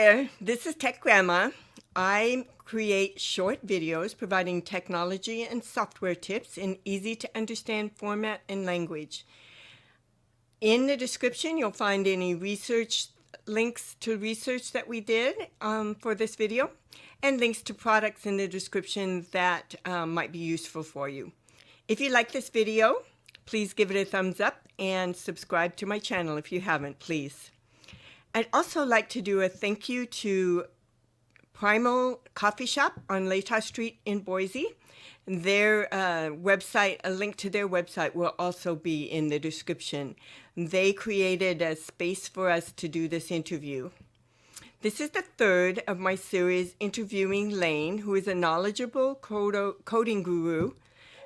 there, this is Tech Grandma. I create short videos providing technology and software tips in easy to understand format and language. In the description, you'll find any research links to research that we did for this video, and links to products in the description that might be useful for you. If you like this video, please give it a thumbs up and subscribe to my channel if you haven't, please. I'd also like to do a thank you to Primal Coffee Shop on Latah Street in Boise. Their website, a link to their website will also be in the description. They created a space for us to do this interview. This is the third of my series interviewing Lane, who is a knowledgeable coding guru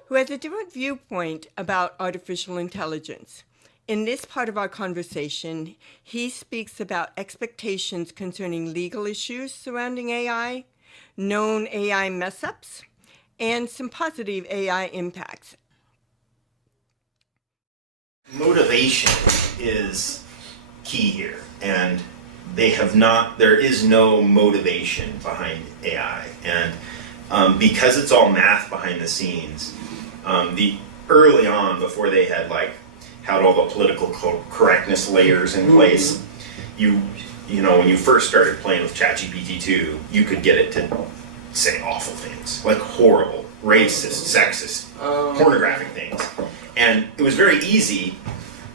who has a different viewpoint about artificial intelligence. In this part of our conversation, he speaks about expectations concerning legal issues surrounding AI, known AI mess-ups, and some positive AI impacts. Motivation is key here, and there is no motivation behind AI. And because it's all math behind the scenes, early on, before they had all the political correctness layers in place, you know, when you first started playing with ChatGPT 2, you could get it to say awful things, like horrible, racist, sexist, pornographic things. And it was very easy,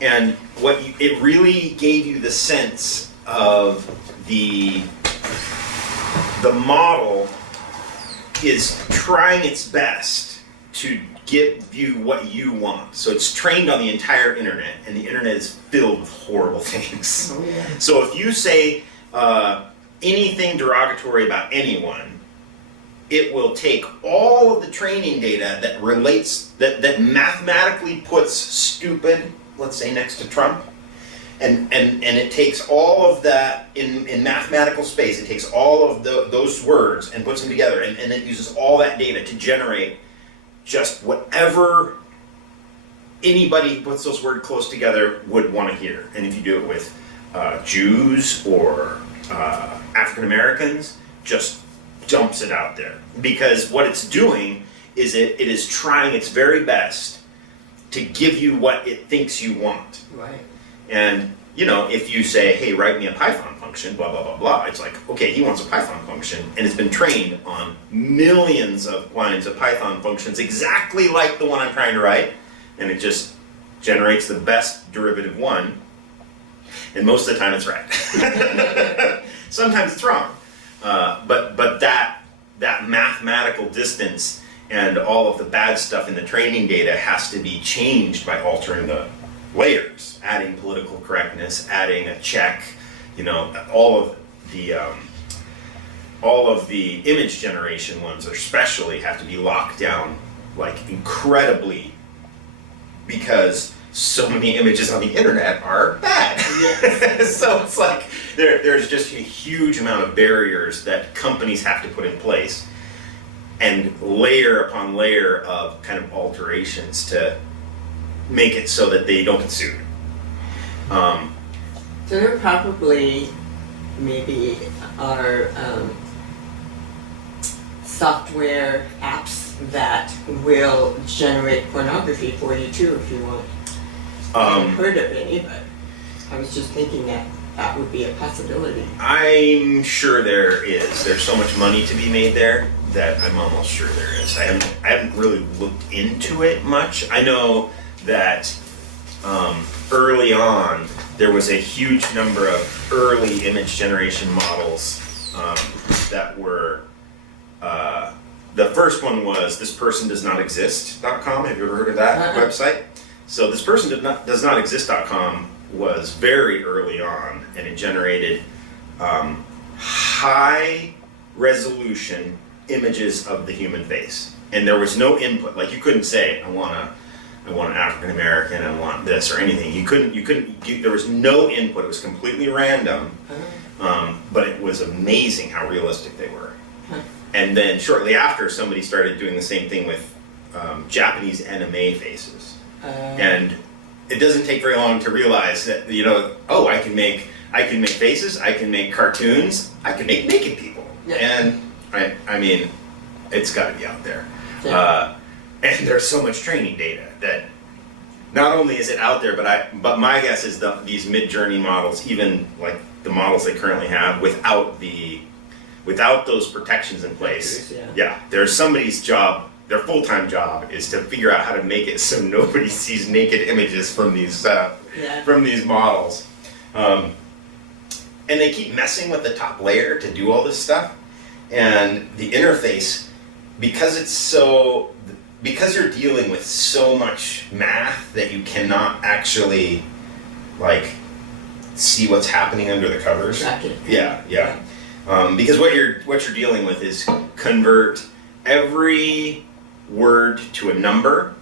and it really gave you the sense of the model is trying its best to give you what you want. So it's trained on the entire internet, and the internet is filled with horrible things. Oh, yeah. So if you say anything derogatory about anyone, it will take all of the training data that mathematically puts stupid, let's say, next to Trump, and it takes all of that in mathematical space. It takes all of those words and puts them together, and it uses all that data to generate just whatever anybody who puts those words close together would want to hear. And if you do it with Jews or African Americans, just dumps it out there. Because what it's doing is it is trying its very best to give you what it thinks you want. Right. And you know, if you say, hey, write me a Python function, blah, blah, blah, blah, it's like, okay, he wants a Python function, and it's been trained on millions of lines of Python functions exactly like the one I'm trying to write, and it just generates the best derivative one, and most of the time it's right. Sometimes it's wrong. But that mathematical distance and all of the bad stuff in the training data has to be changed by altering the layers, adding political correctness, adding a check, you know, all of the image generation ones especially have to be locked down like incredibly, because so many images on the internet are bad. Yes. So it's like there's just a huge amount of barriers that companies have to put in place, and layer upon layer of kind of alterations to make it so that they don't get sued. So there probably maybe are software apps that will generate pornography for you too if you want. I haven't heard of any, but I was just thinking that would be a possibility. I'm sure there is. There's so much money to be made there that I'm almost sure there is. I haven't really looked into it much. I know that early on there was a huge number of early image generation models that were the first one was thispersondoesnotexist.com. Have you ever heard of that website? So thispersondoesnotexist.com was very early on, and it generated high resolution images of the human face, and there was no input. Like, you couldn't say, I want an African American, I want this, or anything. You couldn't. There was no input. It was completely random, but it was amazing how realistic they were. And then shortly after, somebody started doing the same thing with Japanese anime faces, and it doesn't take very long to realize that, you know, oh, I can make I can make faces, I can make cartoons, I can make naked people. Yeah. And I mean, it's got to be out there. Yeah. And there's so much training data that not only is it out there, but my guess is these mid-journey models, even like the models they currently have, without those protections in place, there's somebody's job. Their full-time job is to figure out how to make it so nobody sees naked images from these models. And they keep messing with the top layer to do all this stuff, and the interface, because you're dealing with so much math that you cannot actually like see what's happening under the covers. Yeah. Because what you're dealing with is convert every word to a number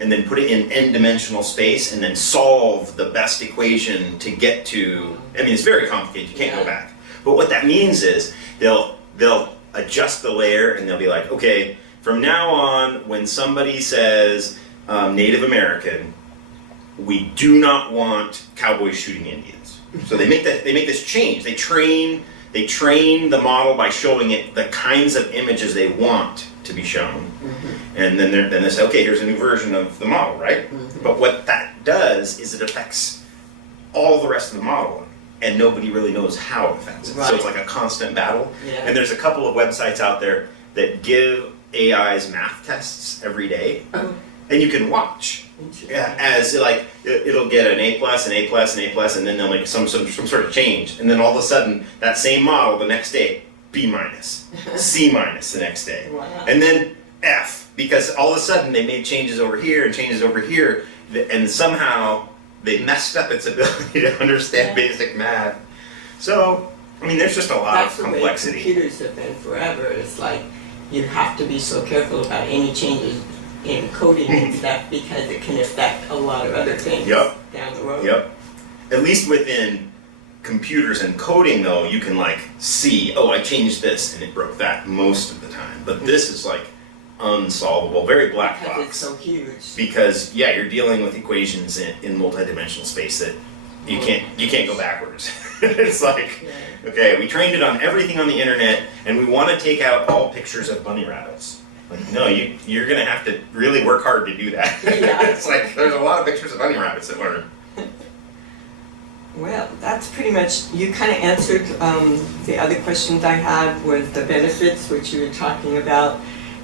and then put it in n-dimensional space and then solve the best equation to get to. I mean, it's very complicated. You can't go back. But what that means is they'll adjust the layer and they'll be like, okay, from now on, when somebody says Native American, we do not want cowboys shooting Indians. So they make this change. They train the model by showing it the kinds of images they want to be shown, and then they say, okay, here's a new version of the model, right? But what that does is it affects all the rest of the model, and nobody really knows how it affects it. Right. So it's like a constant battle. Yeah. And there's a couple of websites out there that give AI's math tests every day, and you can watch. As like it'll get an A plus, an A plus, an A plus, and then they'll make some sort of change, and then all of a sudden that same model the next day B minus, C minus the next day, and then F, because all of a sudden they made changes over here and changes over here, and somehow they messed up its ability to understand basic math. So I mean, there's just a lot of complexity. That's the way computers have been forever. It's like you have to be so careful about any changes in coding and stuff because it can affect a lot of other things down the road. Yep. At least within computers and coding, though, you can like see, oh, I changed this and it broke that most of the time. But this is like unsolvable, very black box. Because it's so huge. Because you're dealing with equations in multidimensional space that you can't go backwards. It's like, okay, we trained it on everything on the internet, and we want to take out all pictures of bunny rabbits. Like, no, you're going to have to really work hard to do that. It's like, there's a lot of pictures of bunny rabbits that weren't. Well, that's pretty much, you kind of answered the other questions I had was the benefits, which you were talking about,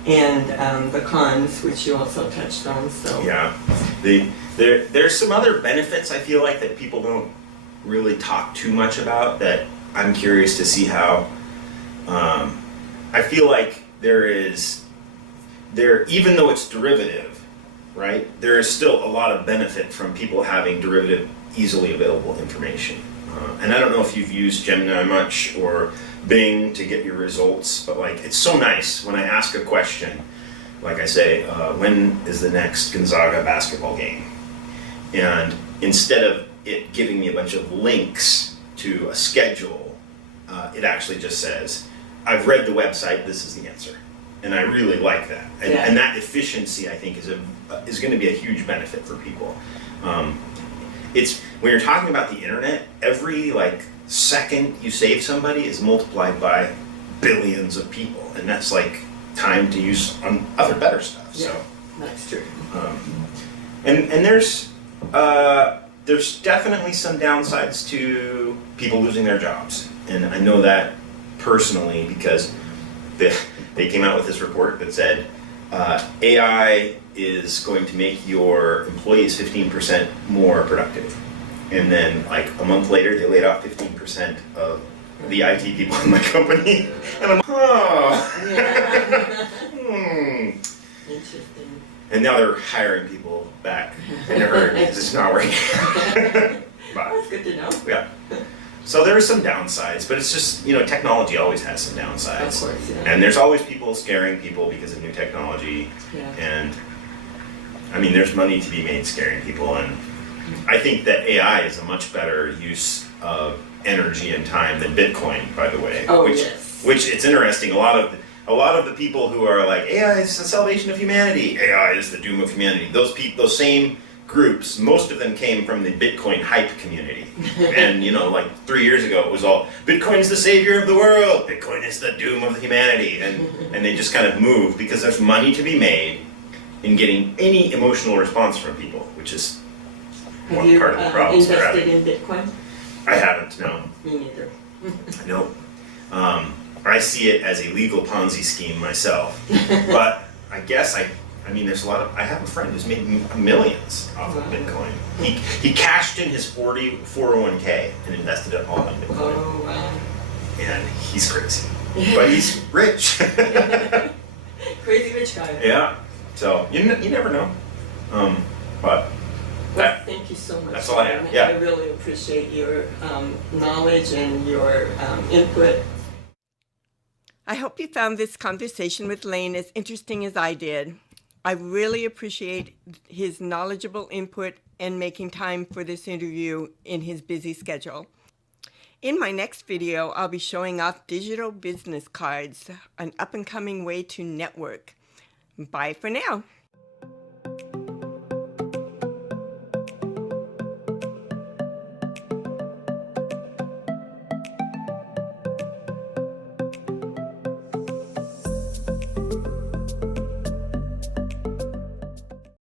and the cons, which you also touched on. So yeah, there's some other benefits I feel like that people don't really talk too much about that I'm curious to see how. I feel like even though it's derivative, right, there is still a lot of benefit from people having derivative, easily available information. And I don't know if you've used Gemini much or Bing to get your results, but like it's so nice when I ask a question, like I say, when is the next Gonzaga basketball game? And instead of it giving me a bunch of links to a schedule, it actually just says, I've read the website, this is the answer. And I really like that. And that efficiency, I think, is going to be a huge benefit for people. It's when you're talking about the internet, every like second you save somebody is multiplied by billions of people, and that's like time to use on other better stuff. Yeah, so that's true. And there's definitely some downsides to people losing their jobs, and I know that personally because they came out with this report that said AI is going to make your employees 15% more productive. And then like a month later, they laid off 15% of the IT people in my company. And I'm like, Interesting. And now they're hiring people back in a hurry because it's not working. That's good to know. Yeah. So there are some downsides, but it's just, technology always has some downsides. Of course, yeah. And there's always people scaring people because of new technology. Yeah. And I mean, there's money to be made scaring people. And I think that AI is a much better use of energy and time than Bitcoin, by the way. Oh, which, yes. Which it's interesting. A lot of the people who are like, AI is the salvation of humanity. AI is the doom of humanity. Those same groups, most of them came from the Bitcoin hype community. And, you know, like 3 years ago, it was all, Bitcoin's the savior of the world, Bitcoin is the doom of humanity. And they just kind of moved because there's money to be made in getting any emotional response from people, which is one part of the problem. Have you invested in Bitcoin? I haven't, no. Me neither. Nope. I see it as a legal Ponzi scheme myself. But I guess I mean, there's a lot of, I have a friend who's made millions off of Bitcoin. He cashed in his 401k and invested it all in Bitcoin. Oh, wow. And he's crazy. But he's rich. Crazy rich guy. Yeah. So, you never know. But well, thank you so much. That's all I have. Yeah. I really appreciate your knowledge and your input. I hope you found this conversation with Lane as interesting as I did. I really appreciate his knowledgeable input and making time for this interview in his busy schedule. In my next video, I'll be showing off digital business cards, an up-and-coming way to network. Bye for now.